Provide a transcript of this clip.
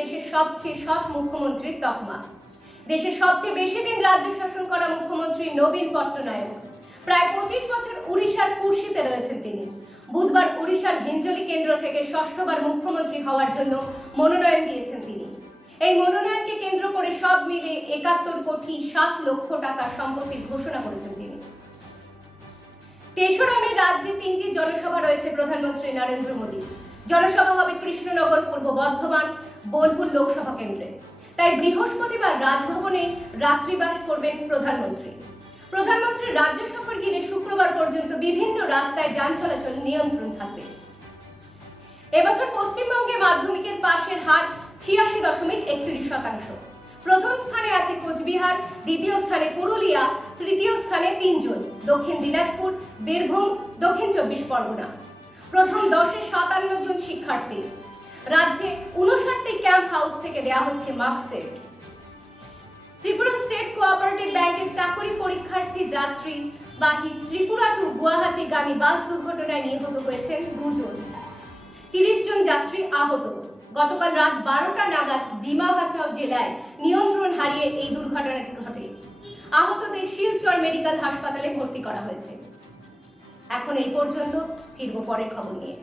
দেশের সবচেয়ে সৎ মুখ্যমন্ত্রীর তকমা। দেশের সবচেয়ে বেশি দিন রাজ্য শাসন করা মুখ্যমন্ত্রী নবীন পট্টনায়ক। প্রায় পঁচিশ বছর উড়িষ্যার কুর্সিতে রয়েছেন তিনি। বুধবার উড়িষ্যার হিঞ্জলি কেন্দ্র থেকে ষষ্ঠবার মুখ্যমন্ত্রী হওয়ার জন্য মনোনয়ন দিয়েছেন তিনি। এই মনোনয়নকে কেন্দ্র করে সব মিলে একাত্তর কোটি সাত লক্ষ টাকা সম্পত্তির ঘোষণা করেছেন তিনি। তেসরা মে রাজ্যে তিনটি জনসভা রয়েছে প্রধানমন্ত্রী নরেন্দ্র মোদী জনসভা হবে কৃষ্ণনগর পূর্ব বর্ধমান, বোলপুর লোকসভা কেন্দ্রে। তাই বৃহস্পতিবার রাজভবনে রাত্রিবাস করবেন প্রধানমন্ত্রী। প্রধানমন্ত্রীর রাজ্য সফর ঘিরে শুক্রবার পর্যন্ত বিভিন্ন রাস্তায় যান চলাচল নিয়ন্ত্রণ থাকবে। এবছর পশ্চিমবঙ্গে মাধ্যমিকের পাশের হার ছিয়াশি দশমিক একত্রিশ শতাংশ। প্রথম স্থানে আছে কোচবিহার, দ্বিতীয় স্থানে পুরুলিয়া, তৃতীয় স্থানে তিনজন, দক্ষিণ দিনাজপুর, বীরভূম, দক্ষিণ চব্বিশ পরগনা। প্রথম দশে সাতান্ন জন শিক্ষার্থী। রাজ্যে উনষাটটি ক্যাম্প হাউস থেকে দেওয়া হচ্ছে মার্কসেট। ত্রিপুরা স্টেট কোঅপারেটিভ ব্যাংকের চাকরি পরীক্ষার্থী, যাত্রী বাহী ত্রিপুরা টু গুয়াহাটি গুয়াহাটিগামী বাস দুর্ঘটনায় নিহত হয়েছেন দুজন। তিরিশ জন যাত্রী আহত। গতকাল রাত বারোটা নাগাদ ডিমা হাসাও জেলায় নিয়ন্ত্রণ হারিয়ে এই দুর্ঘটনাটি ঘটে। আহতদের শিলচর মেডিকেল হাসপাতালে ভর্তি করা হয়েছে। এখন এই পর্যন্ত ফিরবো পরের খবর নিয়ে